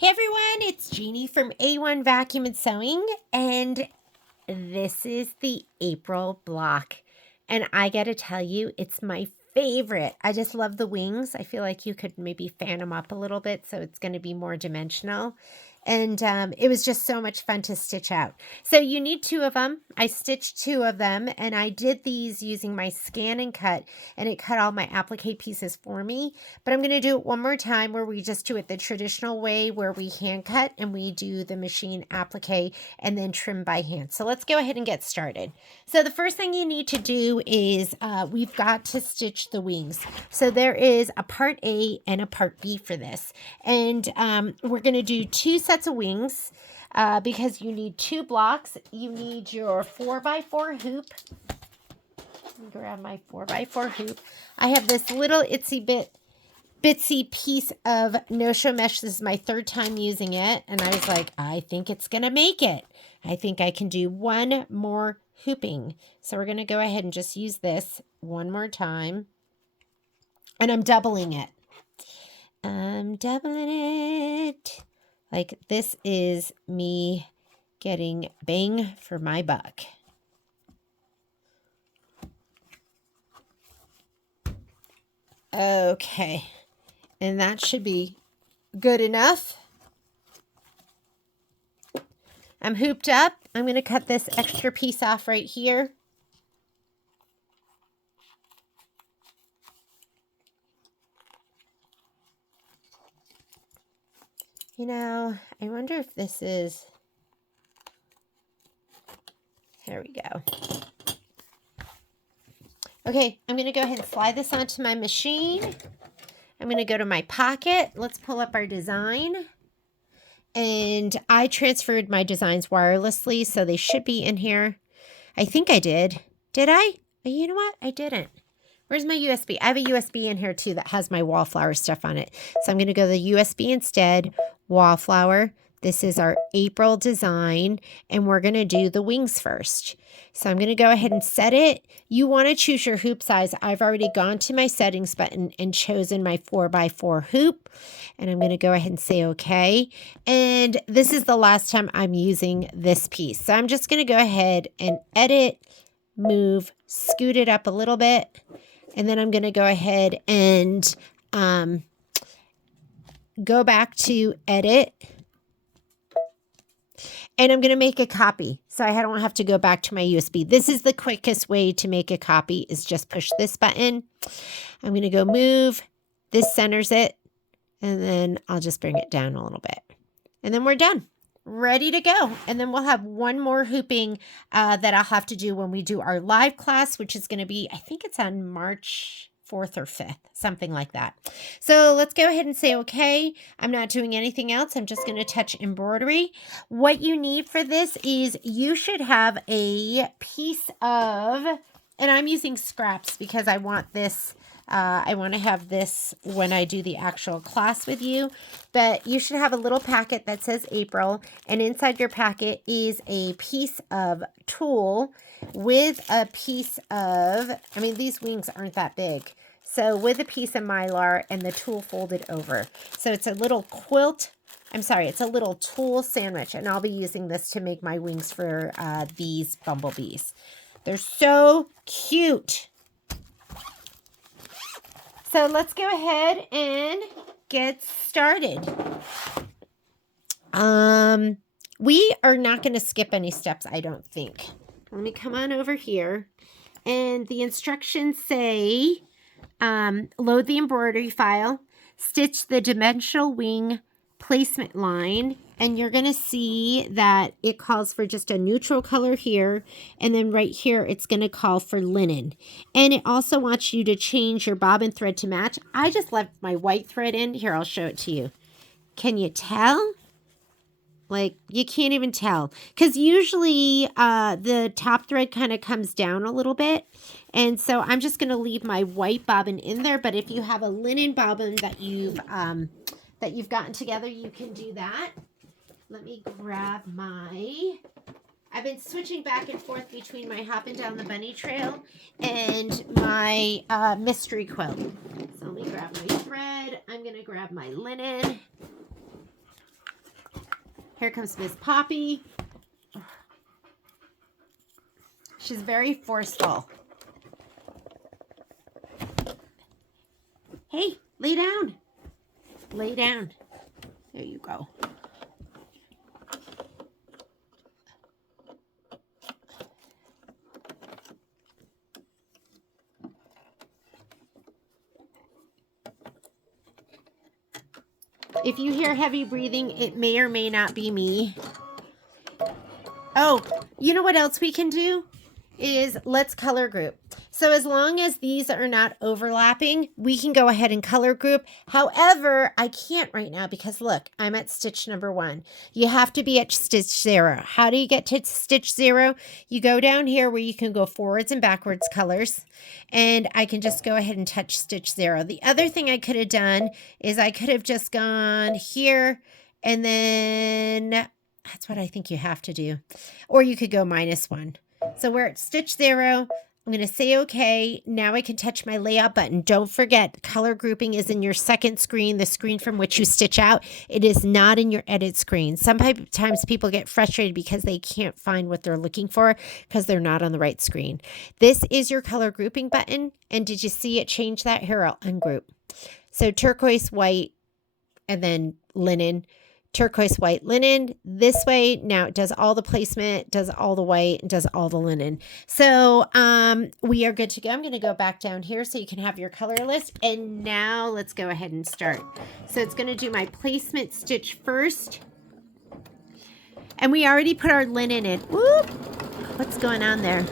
Hey everyone, it's Jeannie from A1 Vacuum and Sewing, and this is the April block. And I gotta tell you, it's my favorite. I just love the wings. I feel like you could maybe fan them up a little bit so it's gonna be more dimensional. And it was just so much fun to stitch out. So you need two of them. I stitched two of them, and I did these using my scan and cut, and it cut all my applique pieces for me. But I'm going to do it one more time where we just do it the traditional way, where we hand cut and we do the machine applique and then trim by hand. So let's go ahead and get started. So the first thing you need to do is we've got to stitch the wings. So there is a part A and a part B for this. And we're going to do two sets of wings because you need two blocks. You need your 4x4 hoop. Let me grab my 4x4 hoop. I have this little bitsy piece of no-show mesh. This is my third time using it. And I was like, I think it's going to make it. I think I can do one more hooping. So we're going to go ahead and just use this one more time. And I'm doubling it. I'm doubling it. Like, this is me getting bang for my buck. Okay, and that should be good enough. I'm hooped up. I'm going to cut this extra piece off right here. You know, I wonder if this is... There we go. Okay, I'm going to go ahead and slide this onto my machine. I'm going to go to my pocket. Let's pull up our design. And I transferred my designs wirelessly, so they should be in here. I think I did. Did I? You know what? I didn't. Where's my USB? I have a USB in here too that has my Wallflower stuff on it. So I'm going to go to the USB instead. Wallflower. This is our April design, and we're going to do the wings first. So I'm going to go ahead and set it. You want to choose your hoop size. I've already gone to my settings button and chosen my 4x4 hoop, and I'm going to go ahead and say okay. And this is the last time I'm using this piece. So I'm just going to go ahead and edit, move, scoot it up a little bit, and then I'm going to go ahead and go back to edit. And I'm going to make a copy so I don't have to go back to my USB. This is the quickest way to make a copy, is just push this button. I'm going to go move. This centers it. And then I'll just bring it down a little bit. And then we're done. Ready to go. And then we'll have one more hooping that I'll have to do when we do our live class, which is going to be, I think it's on March 4th or 5th, something like that. So let's go ahead and say okay. I'm not doing anything else. I'm just going to touch embroidery. What you need for this is you should have a piece of, and I'm using scraps because I want this, I want to have this when I do the actual class with you, but you should have a little packet that says April, and inside your packet is a piece of tulle with a piece of, I mean, these wings aren't that big. So with a piece of Mylar and the tulle folded over. So it's a little quilt. I'm sorry, it's a little tulle sandwich. And I'll be using this to make my wings for these bumblebees. They're so cute. So let's go ahead and get started. We are not going to skip any steps, I don't think. Let me come on over here. And the instructions say, load the embroidery file, stitch the dimensional wing placement line, and you're going to see that it calls for just a neutral color here, and then right here it's going to call for linen. And it also wants you to change your bobbin thread to match. I just left my white thread in. Here, I'll show it to you. Can you tell? Like, you can't even tell. Because usually the top thread kind of comes down a little bit. And so I'm just going to leave my white bobbin in there. But if you have a linen bobbin that you've gotten together, you can do that. Let me grab my... I've been switching back and forth between my Hopping Down the Bunny Trail and my mystery quilt. So let me grab my thread. I'm going to grab my linen. Here comes Miss Poppy. She's very forceful. Hey, lay down. Lay down. There you go. If you hear heavy breathing, it may or may not be me. Oh, you know what else we can do? Is let's color group. So as long as these are not overlapping, we can go ahead and color group. However, I can't right now because look, I'm at stitch number 1. You have to be at stitch 0. How do you get to stitch 0? You go down here where you can go forwards and backwards colors, and I can just go ahead and touch stitch 0. The other thing I could have done is I could have just gone here and then that's what I think you have to do. Or you could go -1. So we're at stitch 0. I'm going to say okay. Now I can touch my layout button. Don't forget, color grouping is in your second screen, the screen from which you stitch out. It is not in your edit screen. Sometimes people get frustrated because they can't find what they're looking for because they're not on the right screen. This is your color grouping button. And did you see it change that? Here, I'll ungroup. So turquoise, white, and then linen. Turquoise, white, linen. This way, now it does all the placement, does all the white, and does all the linen. So we are good to go. I'm going to go back down here so you can have your color list. And now let's go ahead and start. So it's going to do my placement stitch first. And we already put our linen in. Whoop! What's going on there?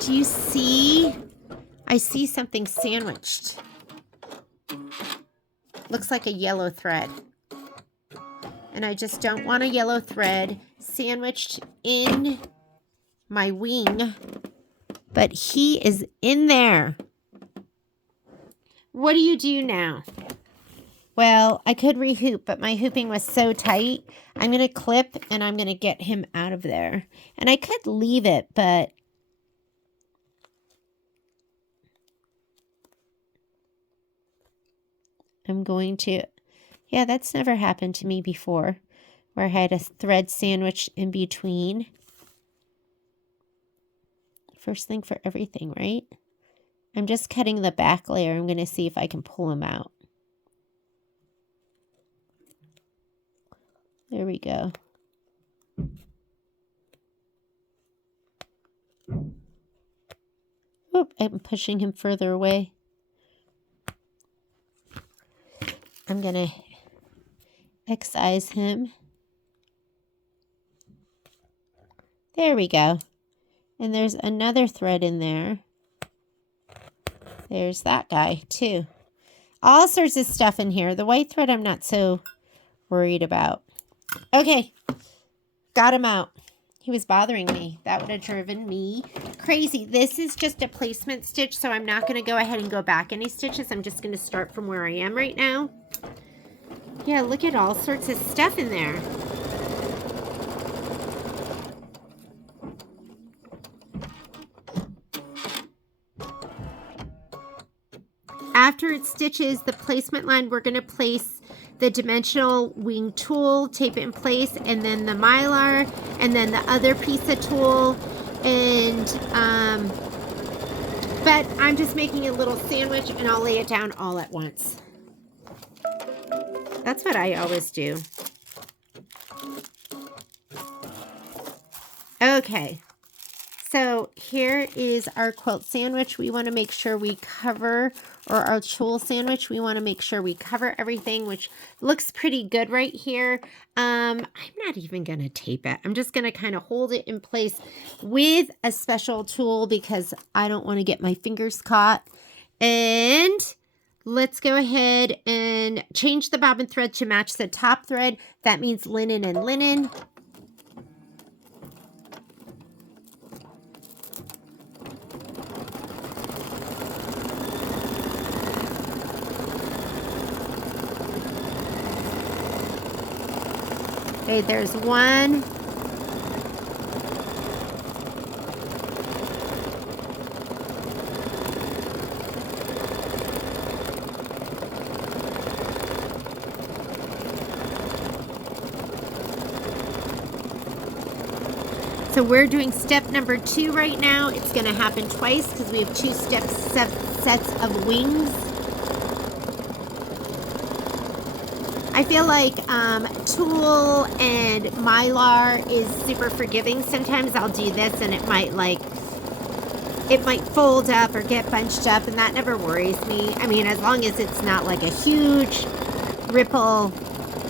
Do you see? I see something sandwiched. Looks like a yellow thread. And I just don't want a yellow thread sandwiched in my wing. But he is in there. What do you do now? Well, I could rehoop, but my hooping was so tight. I'm going to clip and I'm going to get him out of there. And I could leave it, but I'm going to... Yeah, that's never happened to me before, where I had a thread sandwich in between. First thing for everything, right? I'm just cutting the back layer. I'm going to see if I can pull him out. There we go. Oop, I'm pushing him further away. I'm going to excise him. There we go. And there's another thread in there. There's that guy too. All sorts of stuff in here. The white thread I'm not so worried about. Okay, got him out. He was bothering me. That would have driven me crazy. This is just a placement stitch, so I'm not going to go ahead and go back any stitches. I'm just going to start from where I am right now. Yeah, look at all sorts of stuff in there. After it stitches the placement line, we're going to place the dimensional wing tool, tape it in place, and then the mylar, and then the other piece of tool. And, but I'm just making a little sandwich and I'll lay it down all at once. That's what I always do. Okay. So here is our quilt sandwich. We want to make sure we cover, or our tulle sandwich, we want to make sure we cover everything, which looks pretty good right here. I'm not even going to tape it. I'm just going to kind of hold it in place with a special tool because I don't want to get my fingers caught. And let's go ahead and change the bobbin thread to match the top thread. That means linen and linen. Okay, there's one. So we're doing step number 2 right now. It's going to happen twice because we have 2 sets of wings. I feel like tulle and mylar is super forgiving. Sometimes I'll do this and it might fold up or get bunched up, and that never worries me. I mean, as long as it's not like a huge ripple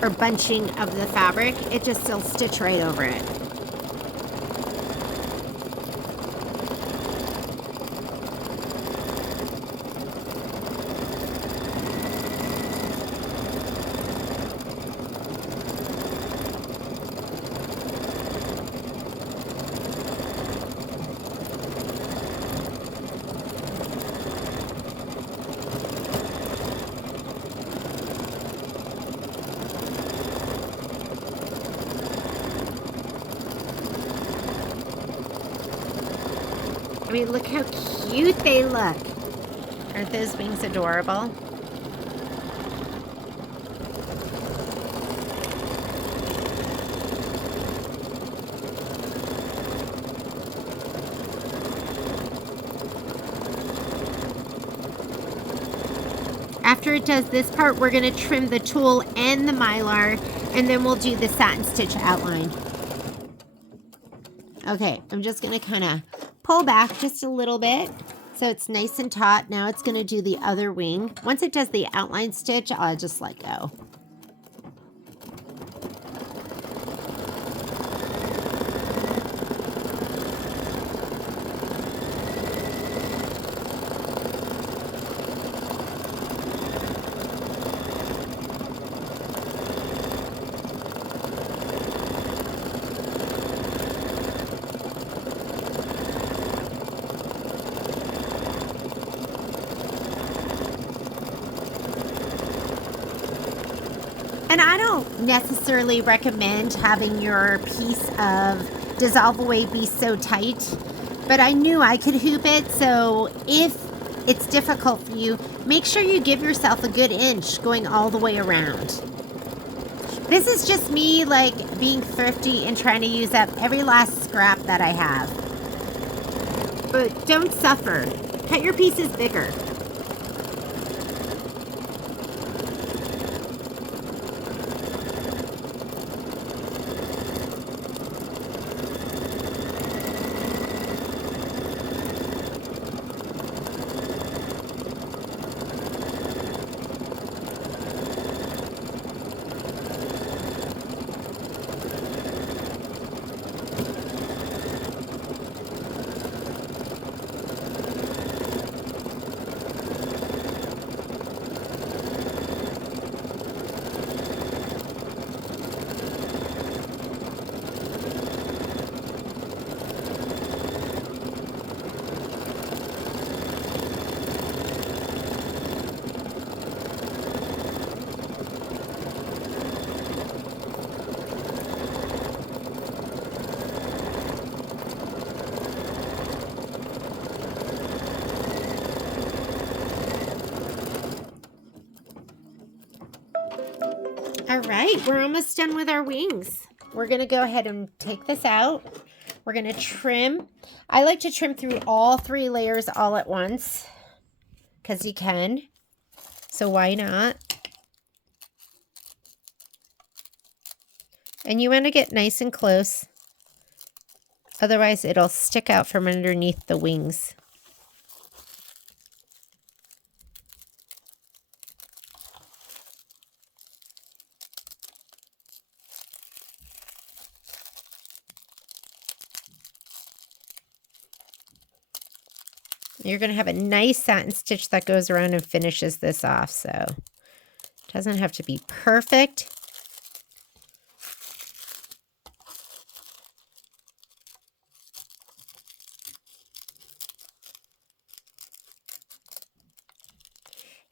or bunching of the fabric, it just still stitch right over it. I mean, look how cute they look. Aren't those wings adorable? After it does this part, we're going to trim the tulle and the mylar, and then we'll do the satin stitch outline. Okay, I'm just going to kind of pull back just a little bit so it's nice and taut. Now it's going to do the other wing. Once it does the outline stitch, I'll just let go. And I don't necessarily recommend having your piece of dissolve away be so tight, but I knew I could hoop it, so if it's difficult for you, make sure you give yourself a good inch going all the way around. This is just me like being thrifty and trying to use up every last scrap that I have. But don't suffer. Cut your pieces bigger. All right, we're almost done with our wings. We're going to go ahead and take this out. We're going to trim. I like to trim through all 3 layers all at once because you can. So why not? And you want to get nice and close. Otherwise, it'll stick out from underneath the wings. You're going to have a nice satin stitch that goes around and finishes this off. So it doesn't have to be perfect.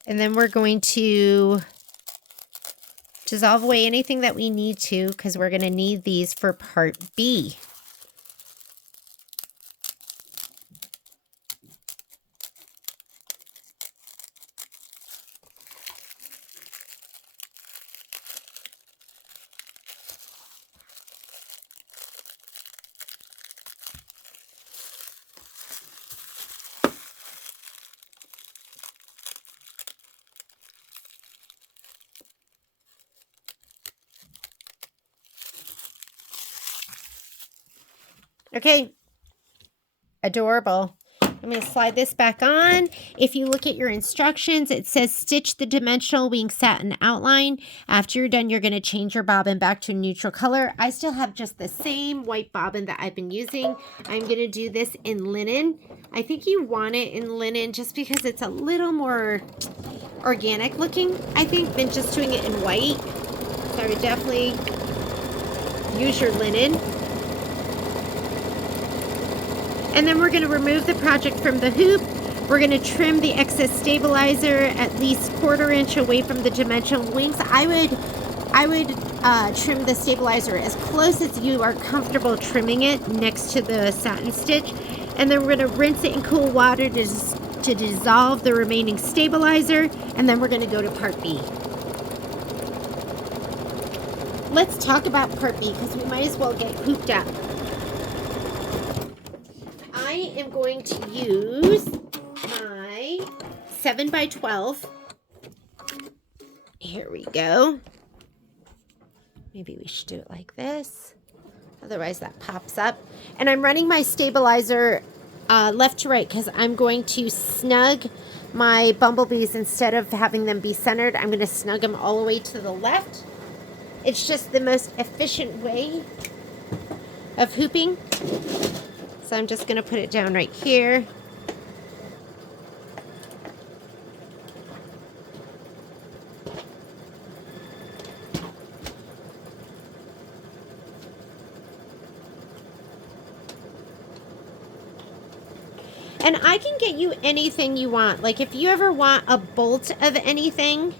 And then we're going to dissolve away anything that we need to because we're going to need these for part B. Okay, adorable. I'm going to slide this back on. If you look at your instructions, it says stitch the dimensional wing satin outline. After you're done, you're going to change your bobbin back to a neutral color. I still have just the same white bobbin that I've been using. I'm going to do this in linen. I think you want it in linen just because it's a little more organic looking, I think, than just doing it in white. So I would definitely use your linen. And then we're going to remove the project from the hoop. We're going to trim the excess stabilizer at least 1/4 inch away from the dimensional wings. I would trim the stabilizer as close as you are comfortable trimming it next to the satin stitch. And then we're going to rinse it in cool water to dissolve the remaining stabilizer. And then we're going to go to part B. Let's talk about part B because we might as well get hooped up. I am going to use my 7x12. Here we go. Maybe we should do it like this. Otherwise that pops up. And I'm running my stabilizer left to right because I'm going to snug my bumblebees. Instead of having them be centered, I'm going to snug them all the way to the left. It's just the most efficient way of hooping. So I'm just going to put it down right here. And I can get you anything you want. Like if you ever want a bolt of anything,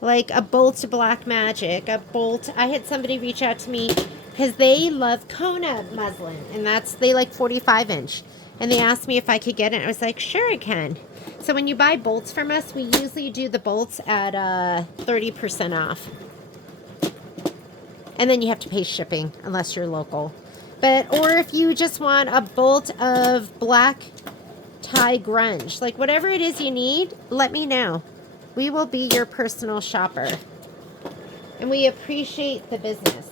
like a bolt of Black Magic, a bolt. I had somebody reach out to me because they love Kona muslin, and they like 45 inch. And they asked me if I could get it. I was like, sure I can. So when you buy bolts from us, we usually do the bolts at 30% off. And then you have to pay shipping unless you're local. Or if you just want a bolt of black tie grunge, like whatever it is you need, let me know. We will be your personal shopper. And we appreciate the business.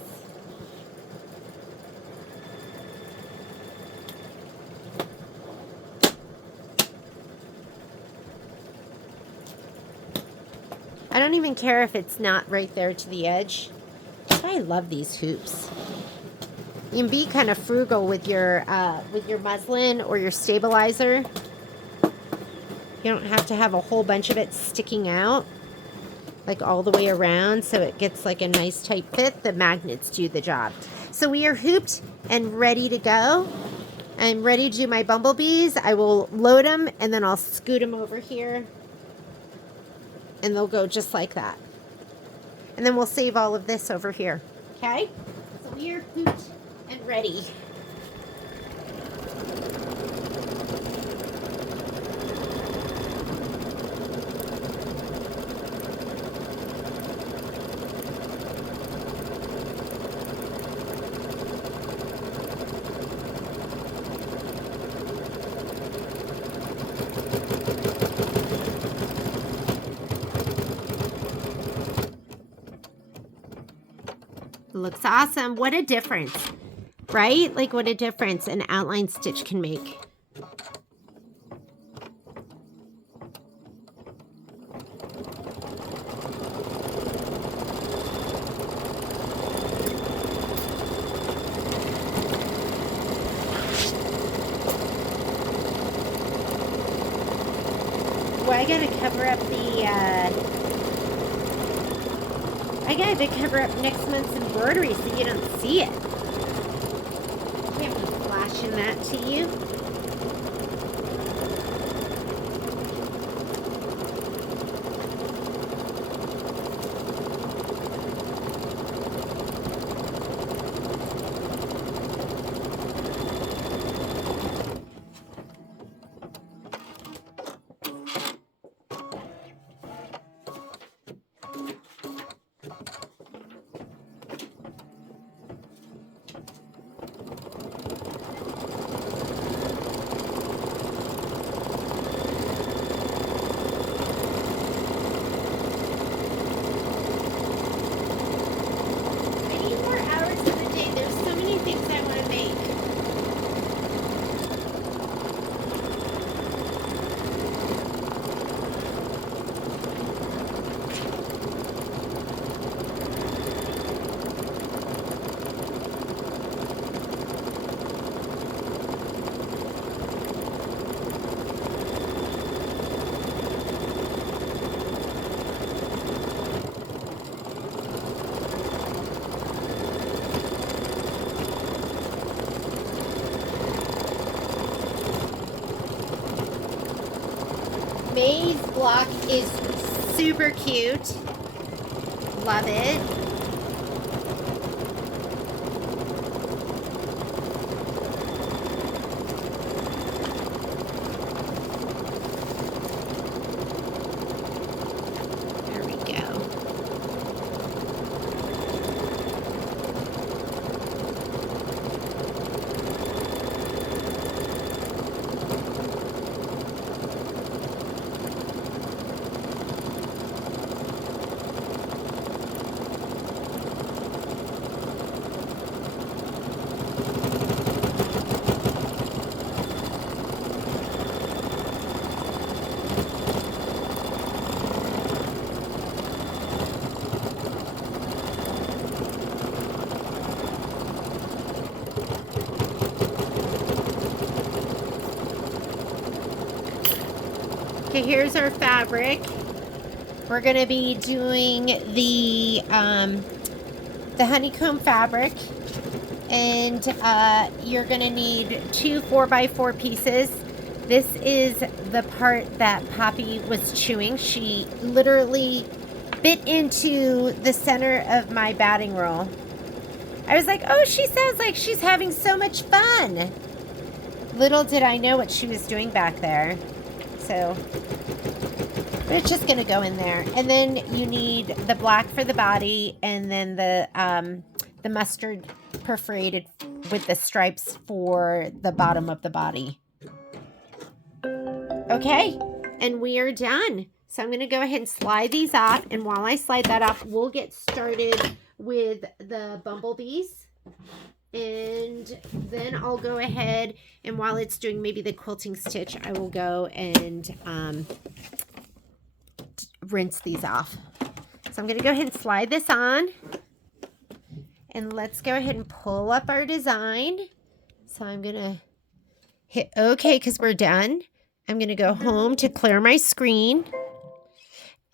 I don't even care if it's not right there to the edge. That's why I love these hoops. You can be kind of frugal with your muslin or your stabilizer. You don't have to have a whole bunch of it sticking out like all the way around so it gets like a nice tight fit. The magnets do the job. So we are hooped and ready to go. I'm ready to do my bumblebees. I will load them and then I'll scoot them over here and they'll go just like that. And then we'll save all of this over here. Okay? So we are hooped and ready. Looks awesome. What a difference, right? Like what a difference an outline stitch can make. Well, I gotta cover up I gotta cover up next month's embroidery so you don't see it. Can't be flashing that to you. Today's block is super cute. Love it. There we go. Okay, here's our fabric. We're going to be doing the honeycomb fabric, and you're going to need 2 4x4 pieces. This is the part that Poppy was chewing. She literally bit into the center of my batting roll. I was like, oh, she sounds like she's having so much fun. Little did I know what she was doing back there. So, but it's just going to go in there. And then you need the black for the body, and then the mustard perforated with the stripes for the bottom of the body. Okay, and we are done. So I'm going to go ahead and slide these off. And while I slide that off, we'll get started with the bumblebees. And then I'll go ahead, and while it's doing maybe the quilting stitch, I will go and rinse these off. So I'm going to go ahead and slide this on. And let's go ahead and pull up our design. So I'm going to hit OK because we're done. I'm going to go home to clear my screen.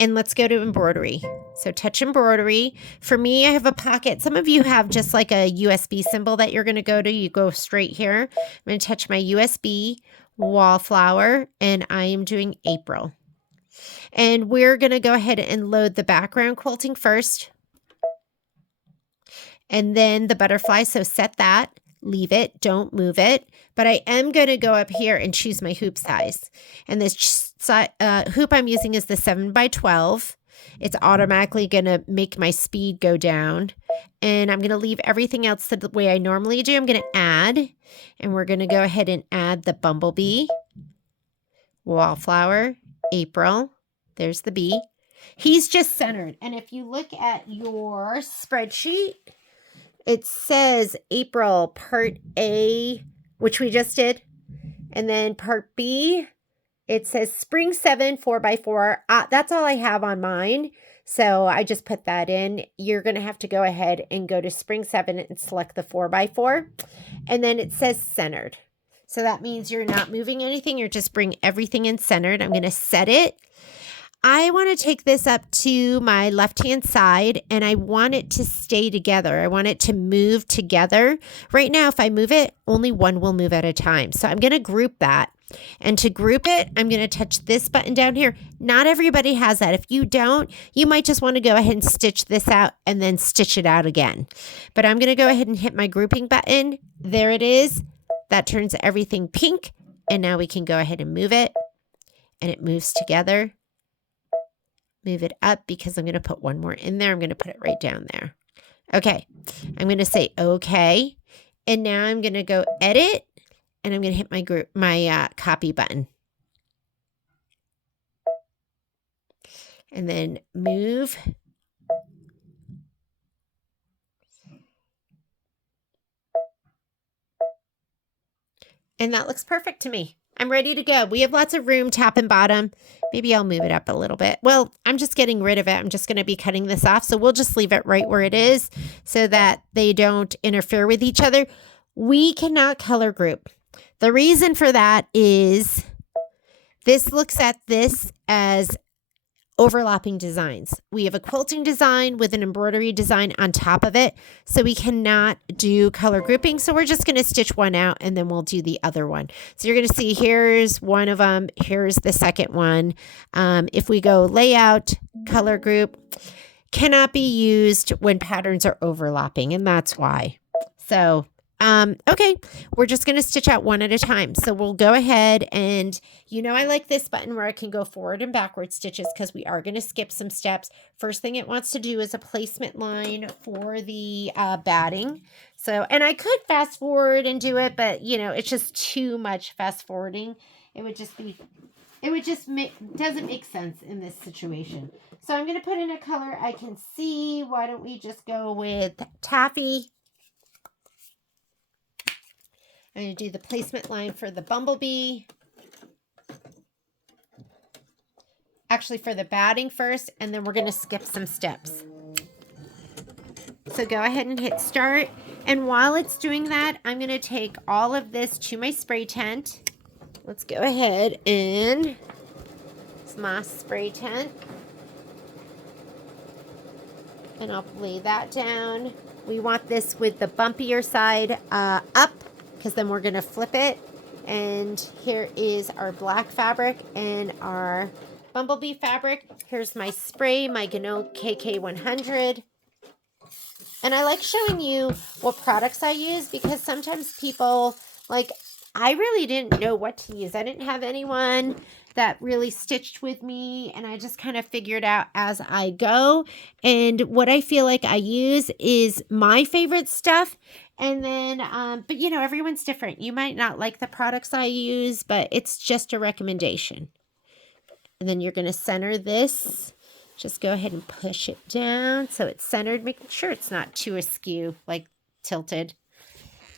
And let's go to embroidery. So touch embroidery. For me, I have a pocket. Some of you have just like a USB symbol that you're going to go to. You go straight here. I'm going to touch my USB, Wallflower, and I am doing April. And we're going to go ahead and load the background quilting first. And then the butterfly. So set that. Leave it. Don't move it. But I am going to go up here and choose my hoop size. And this hoop I'm using is the 7x12. It's automatically going to make my speed go down. And I'm going to leave everything else the way I normally do. I'm going to add. And we're going to go ahead and add the bumblebee, Wallflower, April. There's the bee. He's just centered. And if you look at your spreadsheet, it says April part A, which we just did. And then part B, it says spring 7 4x4. That's all I have on mine. So I just put that in. You're going to have to go ahead and go to spring 7 and select the 4x4. And then it says centered. So that means you're not moving anything. You're just bring everything in centered. I'm going to set it. I want to take this up to my left-hand side, and I want it to stay together. I want it to move together. Right now, if I move it, only one will move at a time. So I'm going to group that. And to group it, I'm going to touch this button down here. Not everybody has that. If you don't, you might just want to go ahead and stitch this out and then stitch it out again. But I'm going to go ahead and hit my grouping button. There it is. That turns everything pink. And now we can go ahead and move it. And it moves together. Move it up because I'm going to put one more in there. I'm going to put it right down there. Okay. I'm going to say okay. And now I'm going to go edit, and I'm going to hit my copy button. And then move. And that looks perfect to me. I'm ready to go. We have lots of room, top and bottom. Maybe I'll move it up a little bit. Well, I'm just getting rid of it. I'm just going to be cutting this off. So we'll just leave it right where it is so that they don't interfere with each other. We cannot color group. The reason for that is this looks at this as overlapping designs. We have a quilting design with an embroidery design on top of it, so we cannot do color grouping. So we're just going to stitch one out and then we'll do the other one. So you're going to see here's one of them, here's the second one. If we go layout, color group, cannot be used when patterns are overlapping, and that's why. So okay, we're just going to stitch out one at a time. So we'll go ahead and, I like this button where I can go forward and backward stitches because we are going to skip some steps. First thing it wants to do is a placement line for the batting. So, and I could fast forward and do it, but it's just too much fast forwarding. Doesn't make sense in this situation. So I'm going to put in a color I can see. Why don't we just go with taffy? I'm going to do the placement line for the bumblebee. Actually, for the batting first, and then we're going to skip some steps. So go ahead and hit start. And while it's doing that, I'm going to take all of this to my spray tent. Let's go ahead and it's my spray tent. And I'll lay that down. We want this with the bumpier side up, because then we're going to flip it. And here is our black fabric and our bumblebee fabric. Here's my spray, my Ganot KK100. And I like showing you what products I use because sometimes people, I really didn't know what to use. I didn't have anyone that really stitched with me, and I just kind of figured out as I go. And what I feel like I use is my favorite stuff. And then, but everyone's different. You might not like the products I use, but it's just a recommendation. And then you're going to center this. Just go ahead and push it down so it's centered, making sure it's not too askew, like tilted.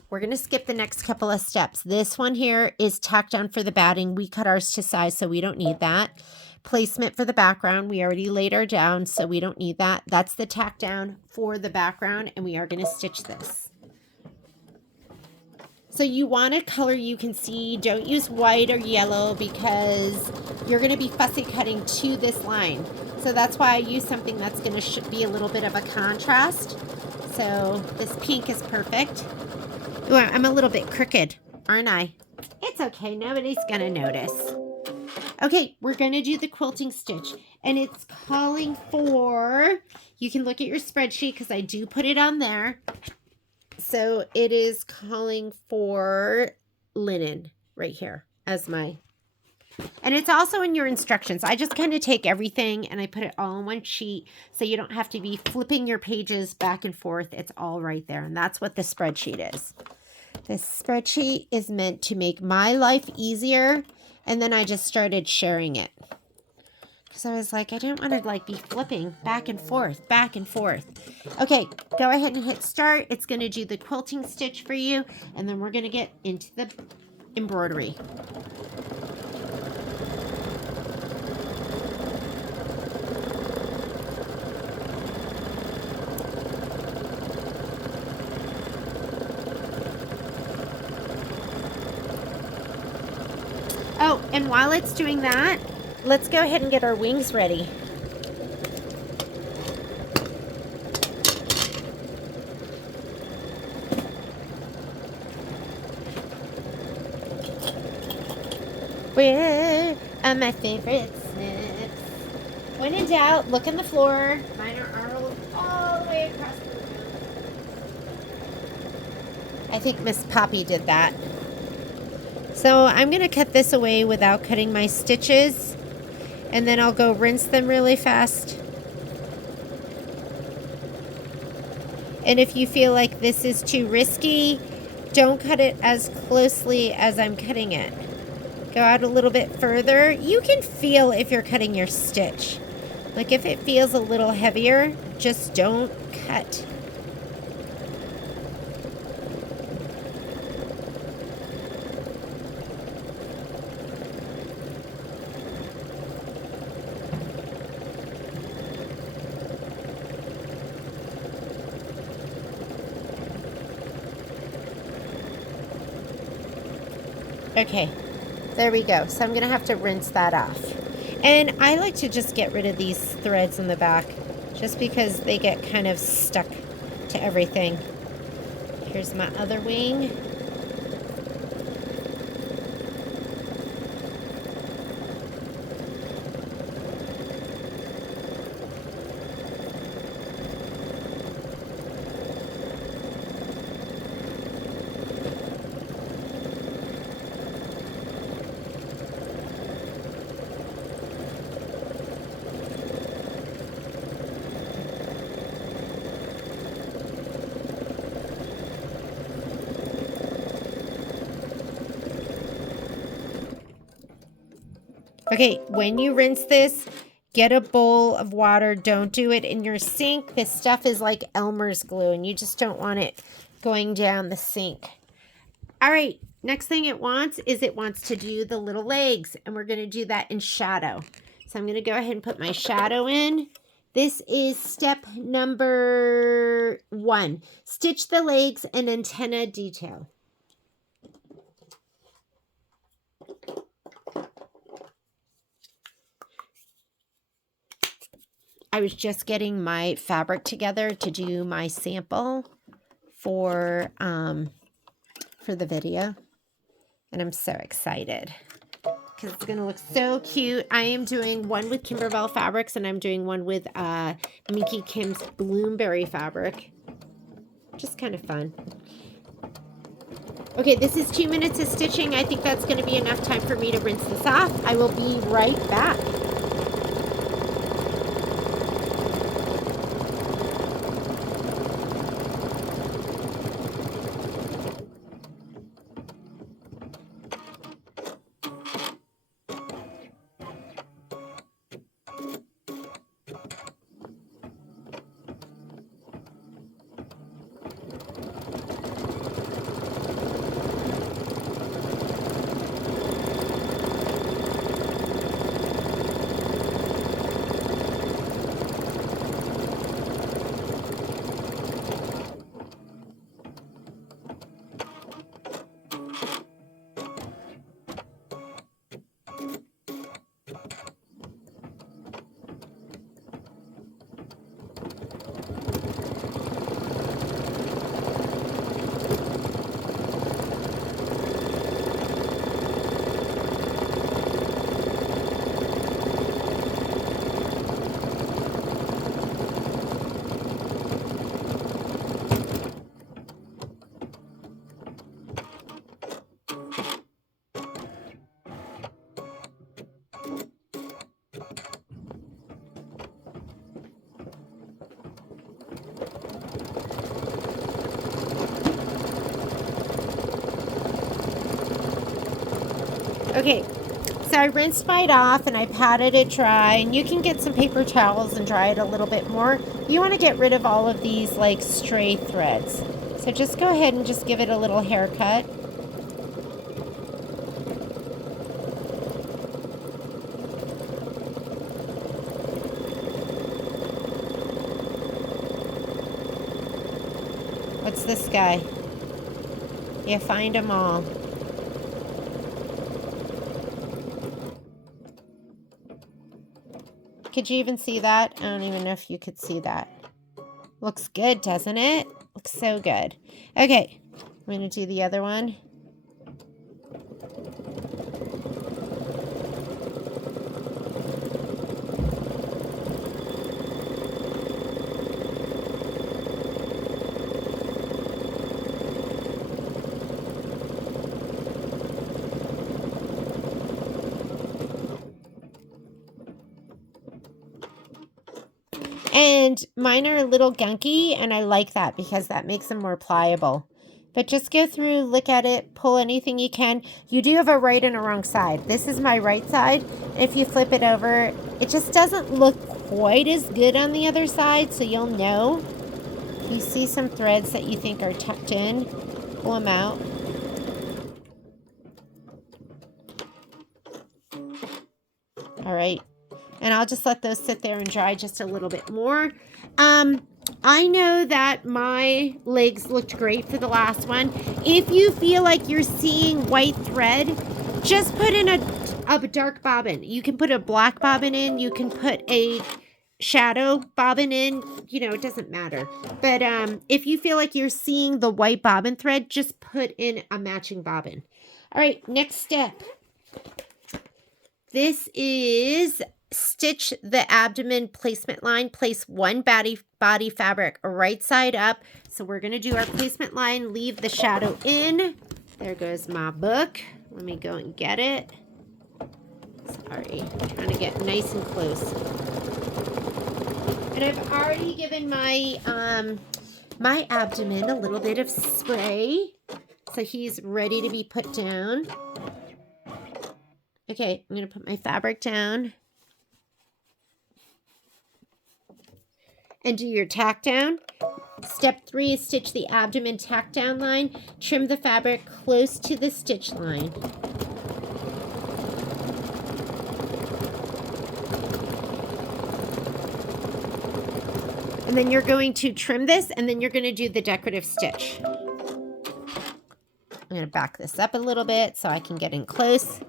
We're going to skip the next couple of steps. This one here is tack down for the batting. We cut ours to size, so we don't need that. Placement for the background. We already laid our down, so we don't need that. That's the tack down for the background, and we are going to stitch this. So you want a color you can see. Don't use white or yellow because you're going to be fussy cutting to this line. So that's why I use something that's going to be a little bit of a contrast. So this pink is perfect. Ooh, I'm a little bit crooked, aren't I? It's okay. Nobody's going to notice. Okay, we're going to do the quilting stitch. And it's calling for, you can look at your spreadsheet because I do put it on there. So it is calling for linen right here as my, and it's also in your instructions. I just kind of take everything and I put it all on one sheet so you don't have to be flipping your pages back and forth. It's all right there. And that's what the spreadsheet is. This spreadsheet is meant to make my life easier. And then I just started sharing it. So I was like, I didn't want to be flipping back and forth, back and forth. Okay, go ahead and hit start. It's going to do the quilting stitch for you. And then we're going to get into the embroidery. Oh, and while it's doing that, let's go ahead and get our wings ready. Where are my favorite snips? When in doubt, look on the floor. Mine are all the way across the room. I think Miss Poppy did that. So I'm going to cut this away without cutting my stitches. And then I'll go rinse them really fast. And if you feel like this is too risky, don't cut it as closely as I'm cutting it. Go out a little bit further. You can feel if you're cutting your stitch. Like if it feels a little heavier, just don't cut. Okay, there we go. So I'm going to have to rinse that off. And I like to just get rid of these threads in the back just because they get kind of stuck to everything. Here's my other wing. Okay, when you rinse this, get a bowl of water. Don't do it in your sink. This stuff is like Elmer's glue, and you just don't want it going down the sink. All right, next thing it wants to do the little legs, and we're going to do that in shadow. So I'm going to go ahead and put my shadow in. This is step number 1. Stitch the legs and antenna detail. I was just getting my fabric together to do my sample for the video, and I'm so excited because it's gonna look so cute. I am doing one with Kimberbell fabrics, and I'm doing one with Minky Kim's Bloomberry fabric. Just kind of fun. Okay, this is 2 minutes of stitching. I think that's gonna be enough time for me to rinse this off. I will be right back. Okay, so I rinsed mine off and I patted it dry, and you can get some paper towels and dry it a little bit more. You want to get rid of all of these like stray threads. So just go ahead and just give it a little haircut. What's this guy? You find them all. Could you even see that? I don't even know if you could see that. Looks good, doesn't it? Looks so good. Okay, I'm going to do the other one. And mine are a little gunky, and I like that because that makes them more pliable. But just go through, look at it, pull anything you can. You do have a right and a wrong side. This is my right side. If you flip it over, it just doesn't look quite as good on the other side, so you'll know. If you see some threads that you think are tucked in, pull them out. All right. And I'll just let those sit there and dry just a little bit more. I know that my legs looked great for the last one. If you feel like you're seeing white thread, just put in a a dark bobbin. You can put a black bobbin in. You can put a shadow bobbin in. You know, it doesn't matter. But if you feel like you're seeing the white bobbin thread, just put in a matching bobbin. All right, next step. This is stitch the abdomen placement line. Place one body fabric right side up. So we're going to do our placement line. Leave the shadow in. There goes my book. Let me go and get it. Sorry, I'm trying to get nice and close. And I've already given my my abdomen a little bit of spray, so he's ready to be put down. Okay, I'm going to put my fabric down. And do your tack down. Step 3 is stitch the abdomen tack down line. Trim the fabric close to the stitch line. And then you're going to trim this, and then you're going to do the decorative stitch. I'm going to back this up a little bit so I can get in close.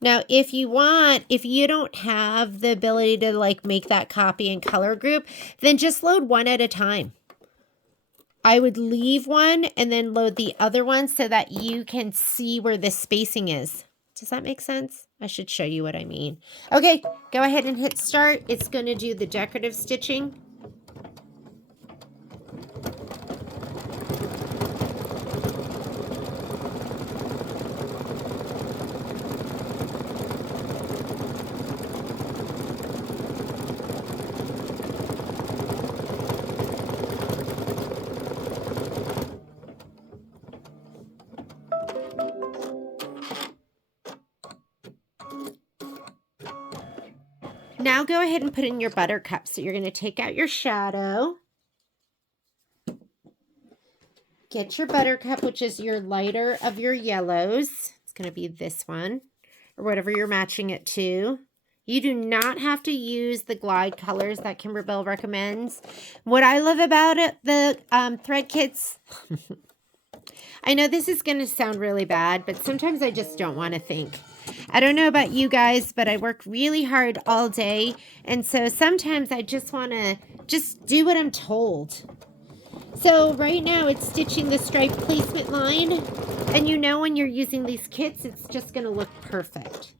Now, if you don't have the ability to like make that copy and color group, then just load one at a time. I would leave one and then load the other one so that you can see where the spacing is. Does that make sense? I should show you what I mean. Okay, go ahead and hit start. It's going to do the decorative stitching. Now go ahead and put in your buttercup. So you're going to take out your shadow. Get your buttercup, which is your lighter of your yellows. It's going to be this one, or whatever you're matching it to. You do not have to use the glide colors that Kimberbell recommends. What I love about it, the thread kits, I know this is going to sound really bad, but sometimes I just don't want to think. I don't know about you guys, but I work really hard all day. And so sometimes I just want to just do what I'm told. So right now it's stitching the stripe placement line. And you know when you're using these kits, it's just going to look perfect.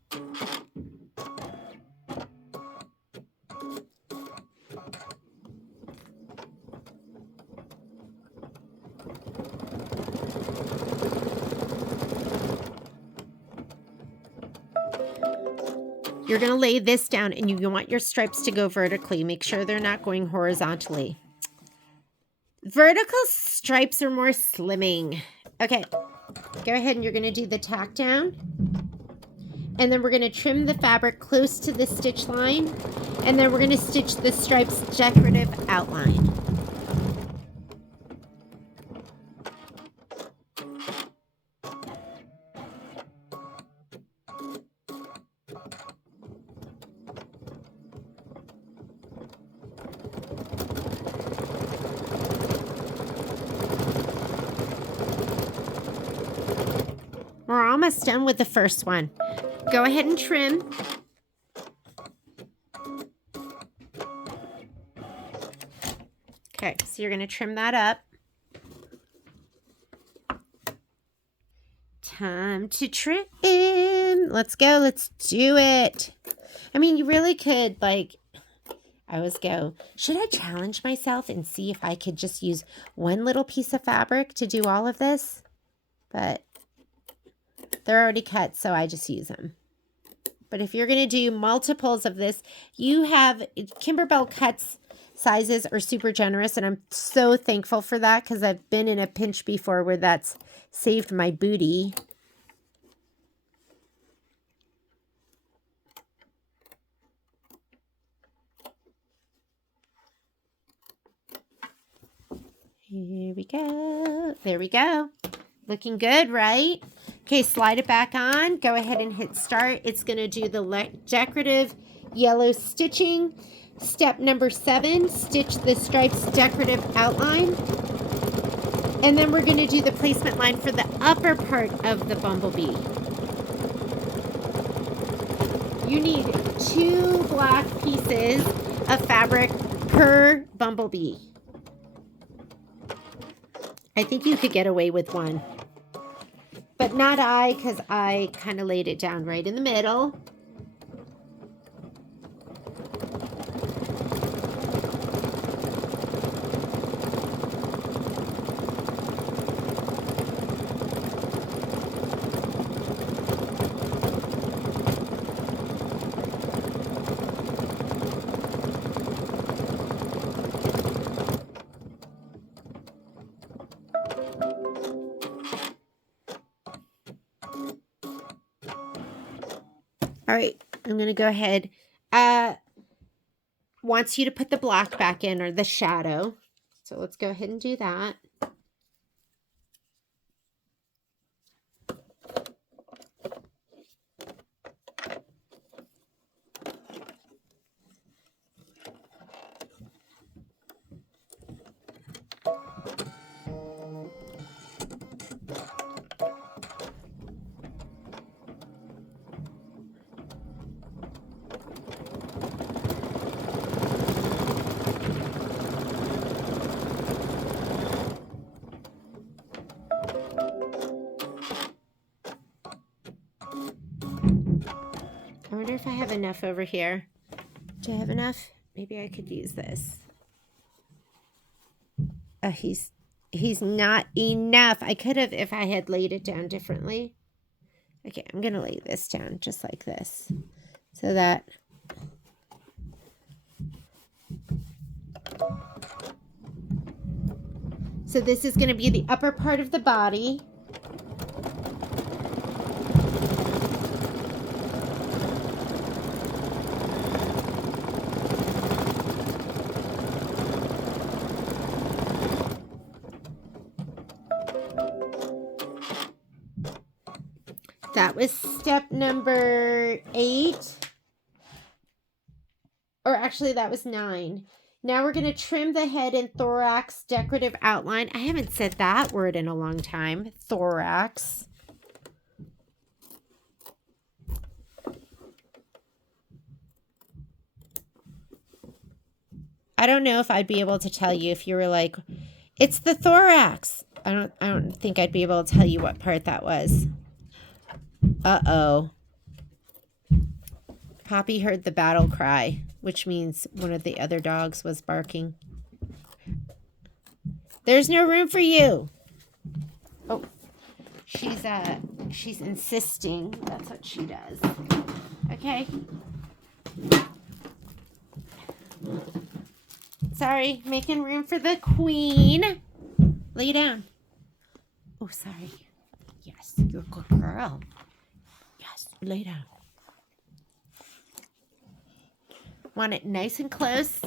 You're going to lay this down and you want your stripes to go vertically. Make sure they're not going horizontally. Vertical stripes are more slimming. Okay, go ahead and you're going to do the tack down. And then we're going to trim the fabric close to the stitch line. And then we're going to stitch the stripes decorative outline. We're almost done with the first one. Go ahead and trim. Okay, so you're going to trim that up. Time to trim. Let's go. Let's do it. I mean, you really could, like, I always go, should I challenge myself and see if I could just use one little piece of fabric to do all of this? But they're already cut, so I just use them. But if you're going to do multiples of this, you have Kimberbell cuts sizes are super generous, and I'm so thankful for that because I've been in a pinch before where that's saved my booty. Here we go. There we go. Looking good, right? Okay, slide it back on. Go ahead and hit start. It's going to do the decorative yellow stitching. Step number 7, stitch the stripes decorative outline. And then we're going to do the placement line for the upper part of the bumblebee. You need 2 black pieces of fabric per bumblebee. I think you could get away with 1. But not I, because I kind of laid it down right in the middle. All right, I'm going to go ahead. Wants you to put the block back in, or the shadow. So let's go ahead and do that. I wonder if I have enough over here. Do I have enough? Maybe I could use this. Oh, he's not enough. I could have if I had laid it down differently. Okay, I'm going to lay this down just like this. So that... So this is going to be the upper part of the body. That was step number 8. Or actually, that was 9. Now we're going to trim the head and thorax decorative outline. I haven't said that word in a long time. Thorax. I don't know if I'd be able to tell you if you were like, it's the thorax. I don't think I'd be able to tell you what part that was. Uh-oh. Poppy heard the battle cry, which means one of the other dogs was barking. There's no room for you. Oh, she's insisting. That's what she does. Okay. Sorry, making room for the queen. Lay down. Oh, sorry. Yes, you're a good girl. Yes, lay down. Want it nice and close.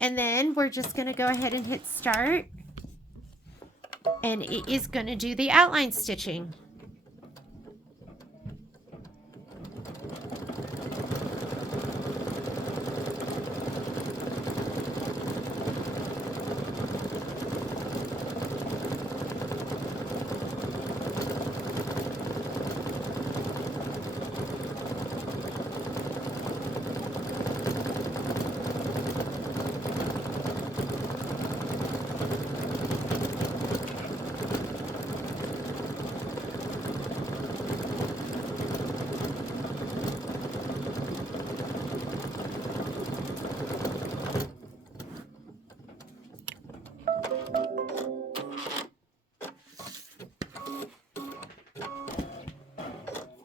And then we're just going to go ahead and hit start. And it is going to do the outline stitching.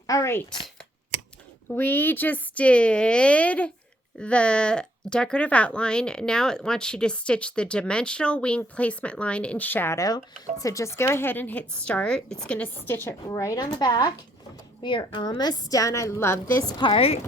All right, we just did the decorative outline. Now it wants you to stitch the dimensional wing placement line in shadow. So just go ahead and hit start. It's going to stitch it right on the back. We are almost done. I love this part.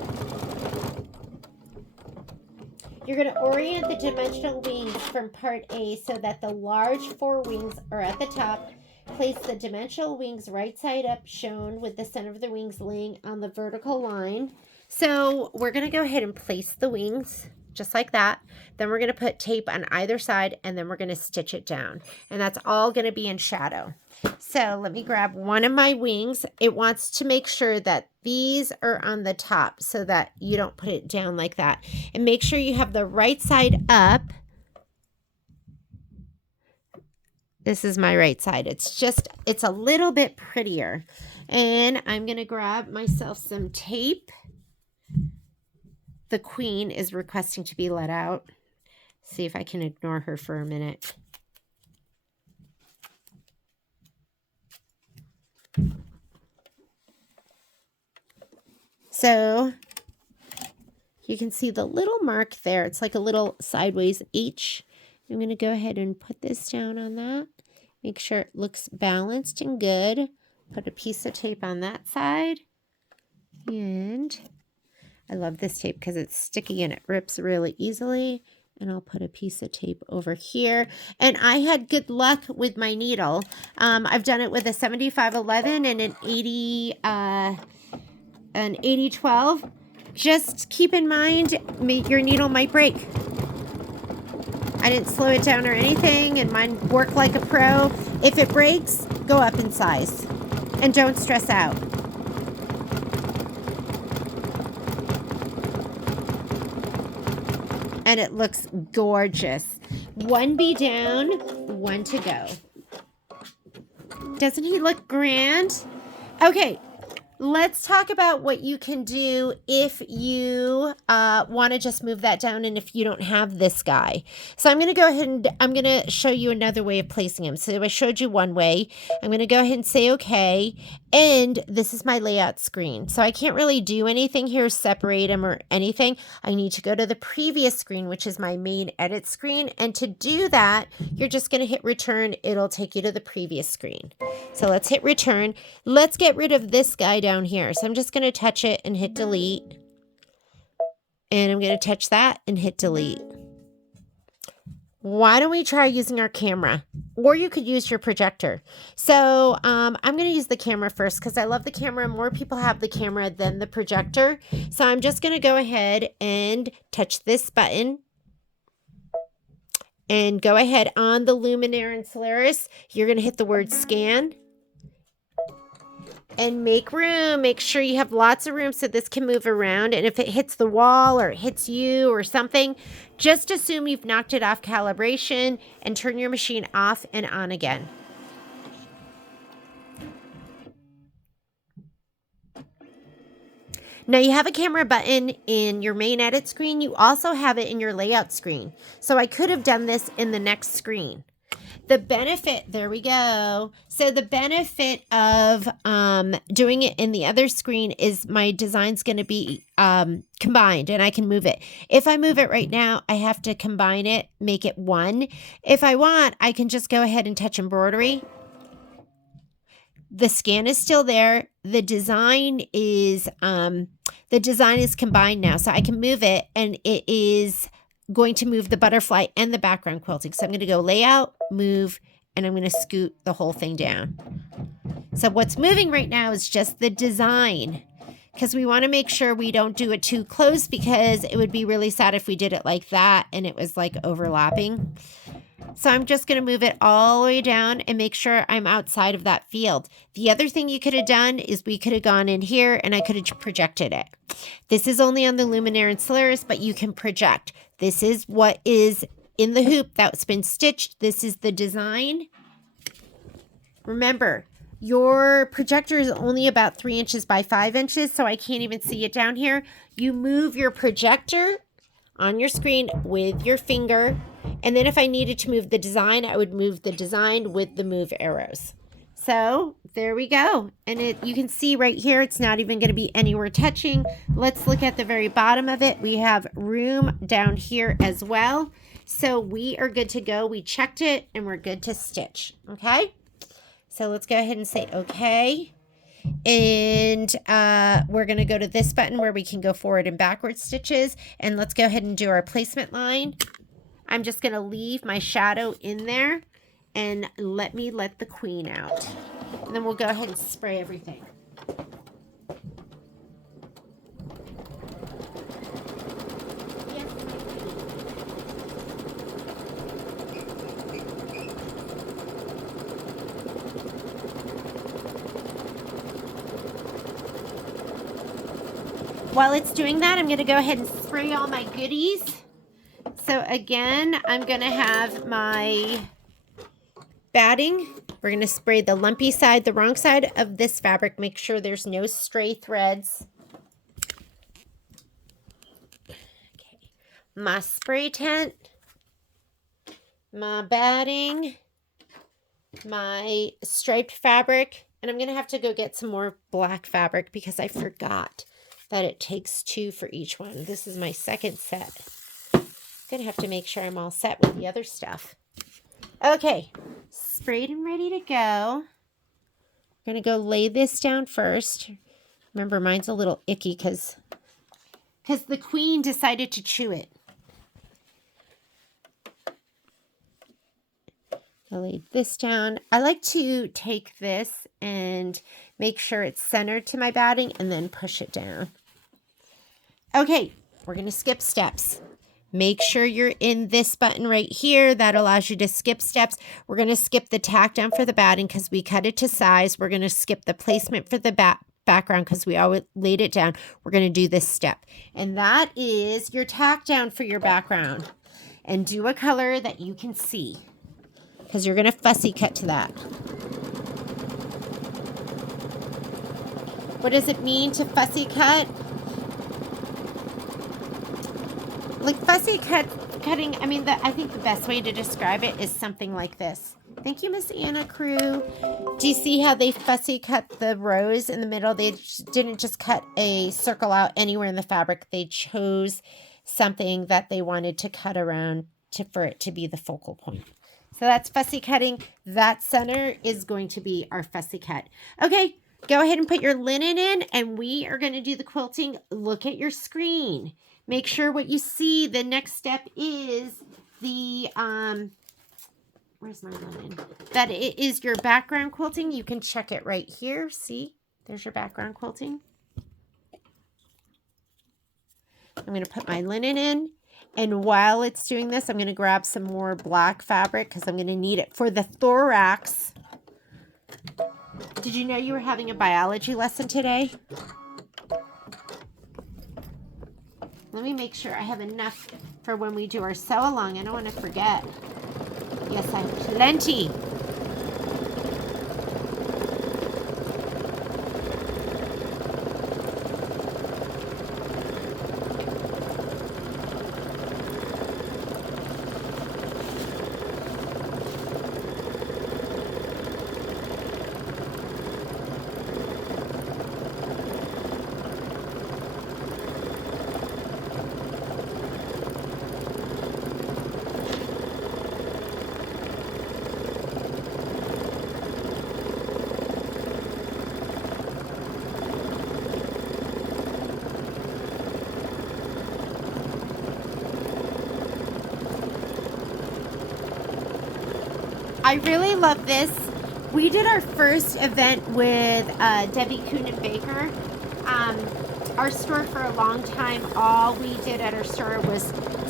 You're going to orient the dimensional wings from part A so that the large 4 wings are at the top. Place the dimensional wings right side up, shown with the center of the wings laying on the vertical line. So we're going to go ahead and place the wings just like that. Then we're going to put tape on either side, and then we're going to stitch it down. And that's all going to be in shadow. So let me grab one of my wings. It wants to make sure that these are on the top so that you don't put it down like that. And make sure you have the right side up. This is my right side. It's a little bit prettier. And I'm going to grab myself some tape. The queen is requesting to be let out. See if I can ignore her for a minute. So you can see the little mark there. It's like a little sideways H. I'm going to go ahead and put this down on that. Make sure it looks balanced and good. Put a piece of tape on that side. And I love this tape because it's sticky and it rips really easily. And I'll put a piece of tape over here. And I had good luck with my needle. I've done it with a 7511 and an 8012. Just keep in mind, your needle might break. I didn't slow it down or anything, and mine worked like a pro. If it breaks, go up in size. And don't stress out. And it looks gorgeous. One bee down, one to go. Doesn't he look grand? Okay, let's talk about what you can do if you want to just move that down and if you don't have this guy. So I'm going to go ahead and I'm going to show you another way of placing him. So I showed you one way. I'm going to go ahead and say okay. And this is my layout screen. So I can't really do anything here, separate them or anything. I need to go to the previous screen, which is my main edit screen. And to do that, you're just going to hit return. It'll take you to the previous screen. So let's hit return. Let's get rid of this guy down here. So I'm just going to touch it and hit delete. And I'm going to touch that and hit delete. Why don't we try using our camera? Or you could use your projector. So I'm going to use the camera first because I love the camera. More people have the camera than the projector. So I'm just going to go ahead and touch this button. And go ahead on the Luminaire and Solaris. You're going to hit the word scan. And make room. Make sure you have lots of room so this can move around. And if it hits the wall or it hits you or something, just assume you've knocked it off calibration and turn your machine off and on again. Now you have a camera button in your main edit screen. You also have it in your layout screen. So I could have done this in the next screen. The benefit, there we go. So the benefit of doing it in the other screen is my design's going to be combined and I can move it. If I move it right now, I have to combine it, make it one. If I want, I can just go ahead and touch embroidery. The scan is still there. The design is combined now. So I can move it and it is going to move the butterfly and the background quilting. So I'm going to go layout, move, and I'm going to scoot the whole thing down. So what's moving right now is just the design because we want to make sure we don't do it too close because it would be really sad if we did it like that and it was like overlapping. So I'm just going to move it all the way down and make sure I'm outside of that field. The other thing you could have done is we could have gone in here and I could have projected it. This is only on the Luminaire and Solaris, but you can project. This is what is in the hoop that's been stitched. This is the design. Remember, your projector is only about 3 inches by 5 inches, so I can't even see it down here. You move your projector on your screen with your finger, and then if I needed to move the design, I would move the design with the move arrows. So there we go. And you can see right here, it's not even going to be anywhere touching. Let's look at the very bottom of it. We have room down here as well. So we are good to go. We checked it and we're good to stitch. Okay. So let's go ahead and say okay. And we're going to go to this button where we can go forward and backward stitches. And let's go ahead and do our placement line. I'm just going to leave my shadow in there and let the queen out. And then we'll go ahead and spray everything. Yes, my queen. While it's doing that, I'm going to go ahead and spray all my goodies. So again, I'm going to have my batting. We're going to spray the lumpy side, the wrong side of this fabric. Make sure there's no stray threads. Okay. My spray tent, my batting, my striped fabric, and I'm going to have to go get some more black fabric because I forgot that it takes 2 for each one. This is my second set. I'm going to have to make sure I'm all set with the other stuff. Okay, sprayed and ready to go. I'm going to go lay this down first. Remember, mine's a little icky because the queen decided to chew it. I laid this down. I like to take this and make sure it's centered to my batting and then push it down. Okay, we're going to skip steps. Make sure you're in this button right here. That allows you to skip steps. We're going to skip the tack down for the batting because we cut it to size. We're going to skip the placement for the background because we always laid it down. We're going to do this step. And that is your tack down for your background. And do a color that you can see, because you're going to fussy cut to that. What does it mean to fussy cut? Like fussy cutting, I mean, I think the best way to describe it is something like this. Thank you, Miss Anna Crew. Do you see how they fussy cut the rows in the middle? They didn't just cut a circle out anywhere in the fabric. They chose something that they wanted to cut around for it to be the focal point. So that's fussy cutting. That center is going to be our fussy cut. Okay, go ahead and put your linen in, and we are going to do the quilting. Look at your screen. Make sure what you see. The next step is the, where's my linen? That it is your background quilting. You can check it right here. See, there's your background quilting. I'm going to put my linen in. And while it's doing this, I'm going to grab some more black fabric because I'm going to need it for the thorax. Did you know you were having a biology lesson today? Let me make sure I have enough for when we do our sew along. I don't want to forget. Yes, I have plenty. I really love this. We did our first event with Debbie Kuhn & Baker. Our store for a long time, all we did at our store was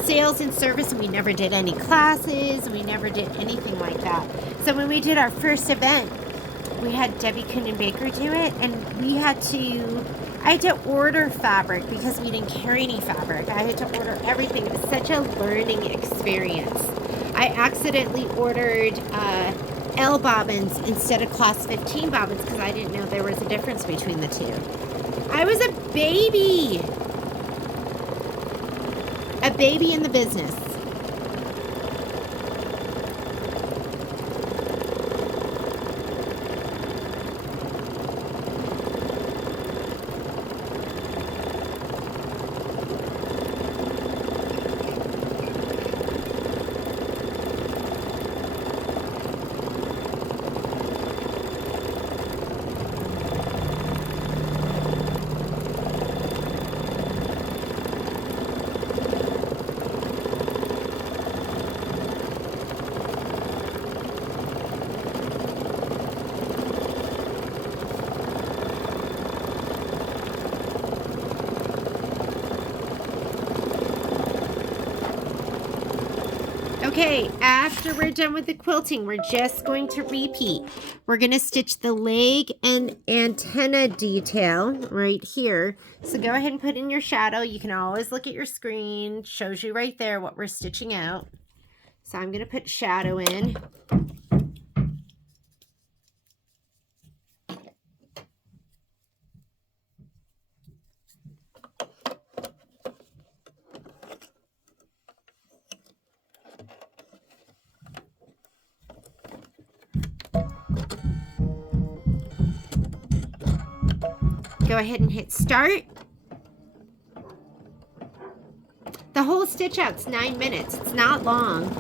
sales and service, and we never did any classes, and we never did anything like that. So when we did our first event, we had Debbie Kuhn & Baker do it, and I had to order fabric because we didn't carry any fabric. I had to order everything. It was such a learning experience. I accidentally ordered L bobbins instead of class 15 bobbins because I didn't know there was a difference between the two. I was a baby in the business. Okay, after we're done with the quilting, we're just going to repeat. We're going to stitch the leg and antenna detail right here. So go ahead and put in your shadow. You can always look at your screen. Shows you right there what we're stitching out. So I'm going to put shadow in. Go ahead and hit start. The whole stitch out's 9 minutes. It's not long.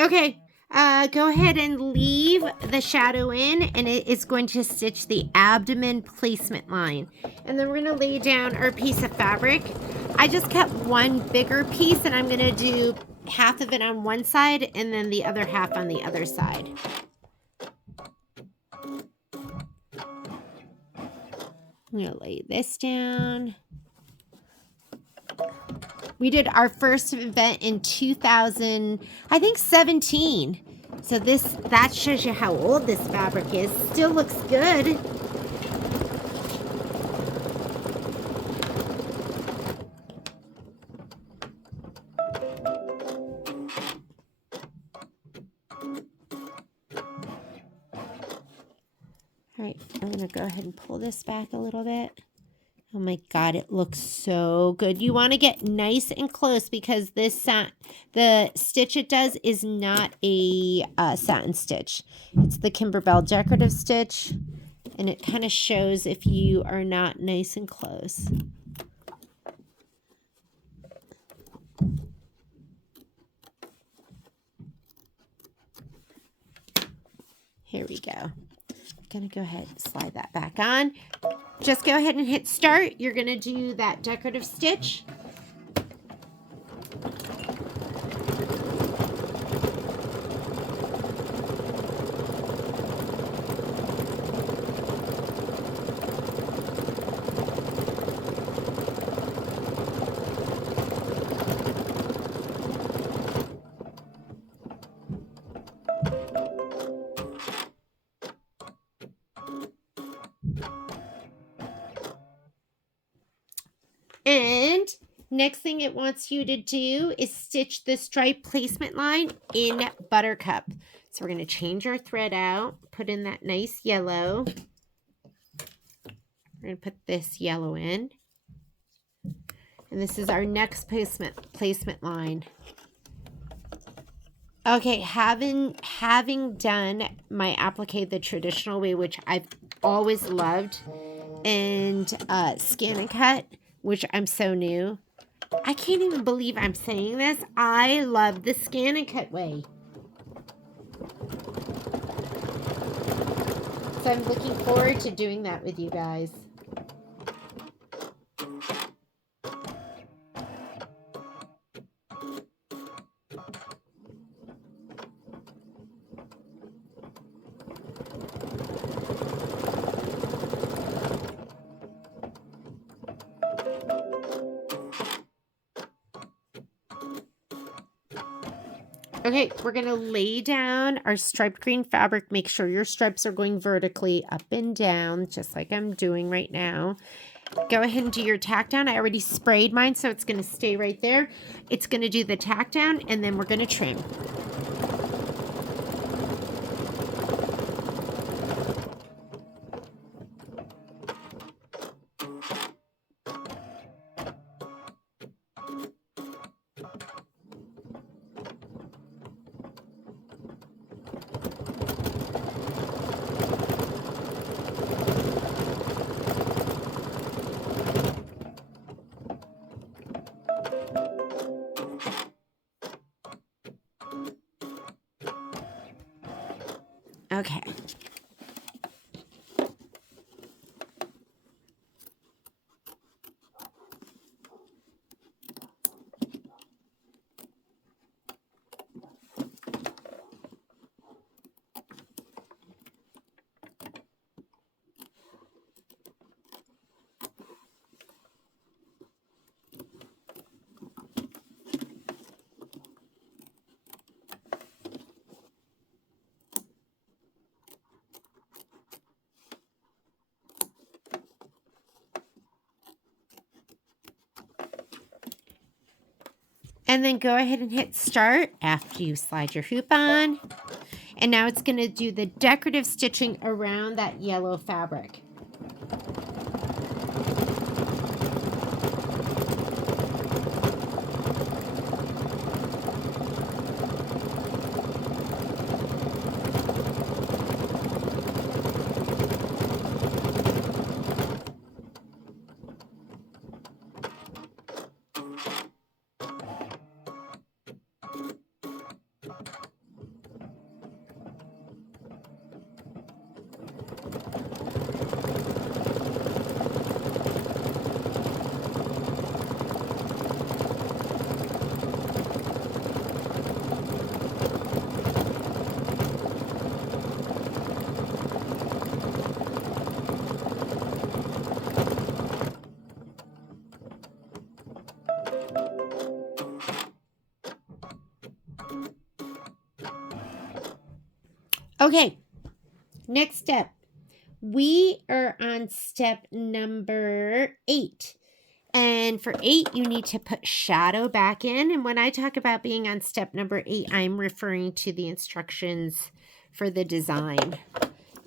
Okay, go ahead and leave the shadow in, and it is going to stitch the abdomen placement line. And then we're going to lay down our piece of fabric. I just kept one bigger piece, and I'm going to do half of it on one side and then the other half on the other side. I'm going to lay this down. We did our first event in 2017. So that shows you how old this fabric is. Still looks good. All right, I'm going to go ahead and pull this back a little bit. Oh my God, it looks so good. You want to get nice and close because this the stitch it does is not a satin stitch. It's the Kimberbell decorative stitch, and it kind of shows if you are not nice and close. Here we go. I'm going to go ahead and slide that back on. Just go ahead and hit start. You're going to do that decorative stitch. And next thing it wants you to do is stitch the stripe placement line in Buttercup. So we're going to change our thread out, put in that nice yellow. We're going to put this yellow in. And this is our next placement line. Okay, having done my applique the traditional way, which I've always loved, and scan and cut, which I'm so new. I can't even believe I'm saying this. I love the scan and cut way. So I'm looking forward to doing that with you guys. Okay, we're going to lay down our striped green fabric. Make sure your stripes are going vertically up and down, just like I'm doing right now. Go ahead and do your tack down. I already sprayed mine, so it's going to stay right there. It's going to do the tack down, and then we're going to trim. Okay. And then go ahead and hit start after you slide your hoop on. And now it's going to do the decorative stitching around that yellow fabric. Okay, next step. We are on step number 8. And for 8, you need to put shadow back in. And when I talk about being on step number 8, I'm referring to the instructions for the design.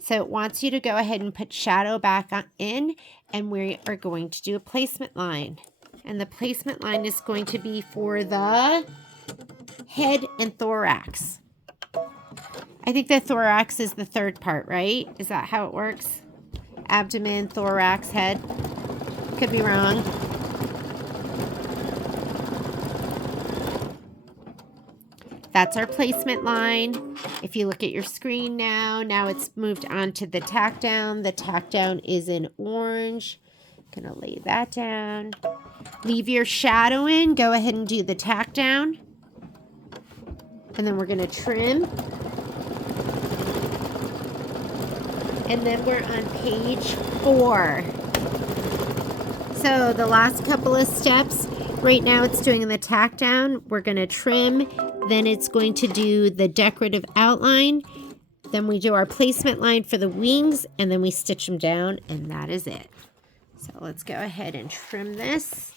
So it wants you to go ahead and put shadow back in, and we are going to do a placement line. And the placement line is going to be for the head and thorax. I think the thorax is the third part, right? Is that how it works? Abdomen, thorax, head. Could be wrong. That's our placement line. If you look at your screen now it's moved on to the tack down. The tack down is in orange. Gonna lay that down. Leave your shadow in. Go ahead and do the tack down. And then we're gonna trim. And then we're on page 4. So the last couple of steps, right now it's doing the tack down. We're gonna trim. Then it's going to do the decorative outline. Then we do our placement line for the wings, and then we stitch them down, and that is it. So let's go ahead and trim this.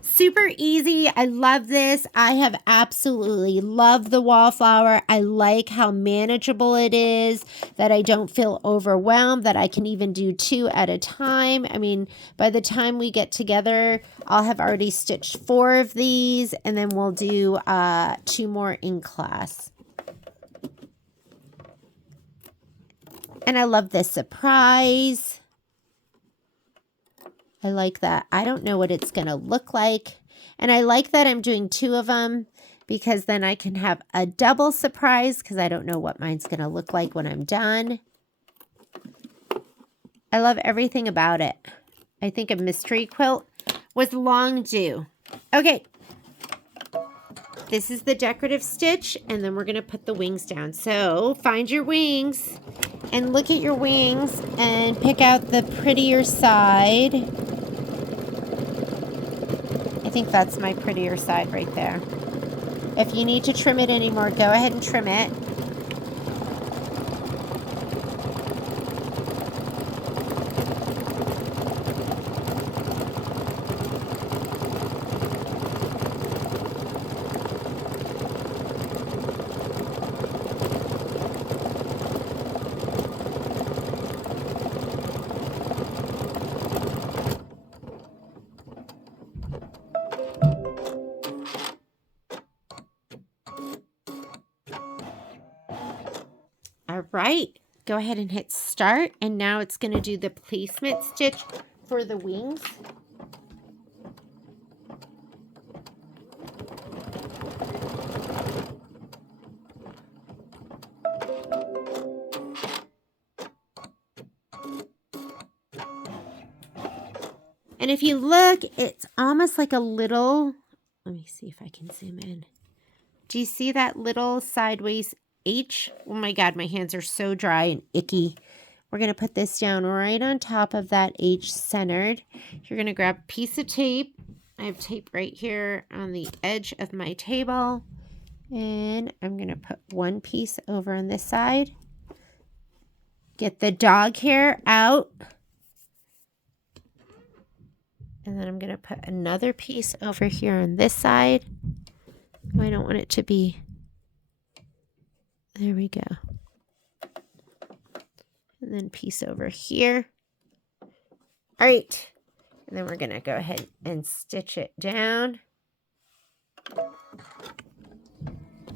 Super easy. I love this. I have absolutely loved the Wallflower. I like how manageable it is, that I don't feel overwhelmed, that I can even do 2 at a time. I mean, by the time we get together, I'll have already stitched 4 of these, and then we'll do 2 more in class. And I love this surprise. I like that. I don't know what it's going to look like. And I like that I'm doing 2 of them because then I can have a double surprise because I don't know what mine's going to look like when I'm done. I love everything about it. I think a mystery quilt was long due. Okay. This is the decorative stitch, and then we're going to put the wings down. So find your wings and look at your wings and pick out the prettier side. I think that's my prettier side right there. If you need to trim it anymore, go ahead and trim it. All right, go ahead and hit start, and now it's going to do the placement stitch for the wings. And if you look, it's almost like a little, let me see if I can zoom in. Do you see that little sideways H? Oh my God, my hands are so dry and icky. We're going to put this down right on top of that H centered. You're going to grab a piece of tape. I have tape right here on the edge of my table. And I'm going to put one piece over on this side. Get the dog hair out. And then I'm going to put another piece over here on this side. Oh, I don't want it to be. There we go. And then piece over here. All right. And then we're going to go ahead and stitch it down.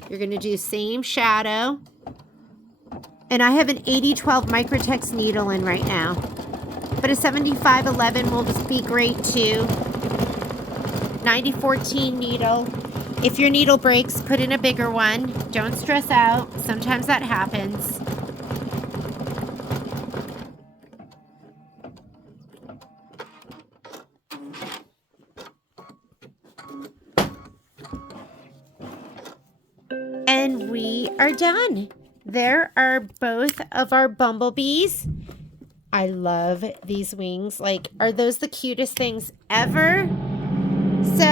You're going to do same shadow. And I have an 8012 Microtex needle in right now. But a 7511 will just be great too. 9014 needle. If your needle breaks, put in a bigger one. Don't stress out. Sometimes that happens. And we are done. There are both of our bumblebees. I love these wings. Like, are those the cutest things ever? So,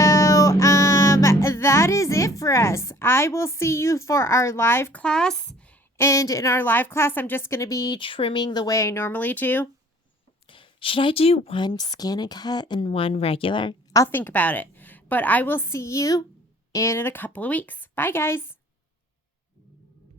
that is it for us. I will see you for our live class. And in our live class, I'm just going to be trimming the way I normally do. Should I do one scan and cut and one regular? I'll think about it. But I will see you in a couple of weeks. Bye, guys.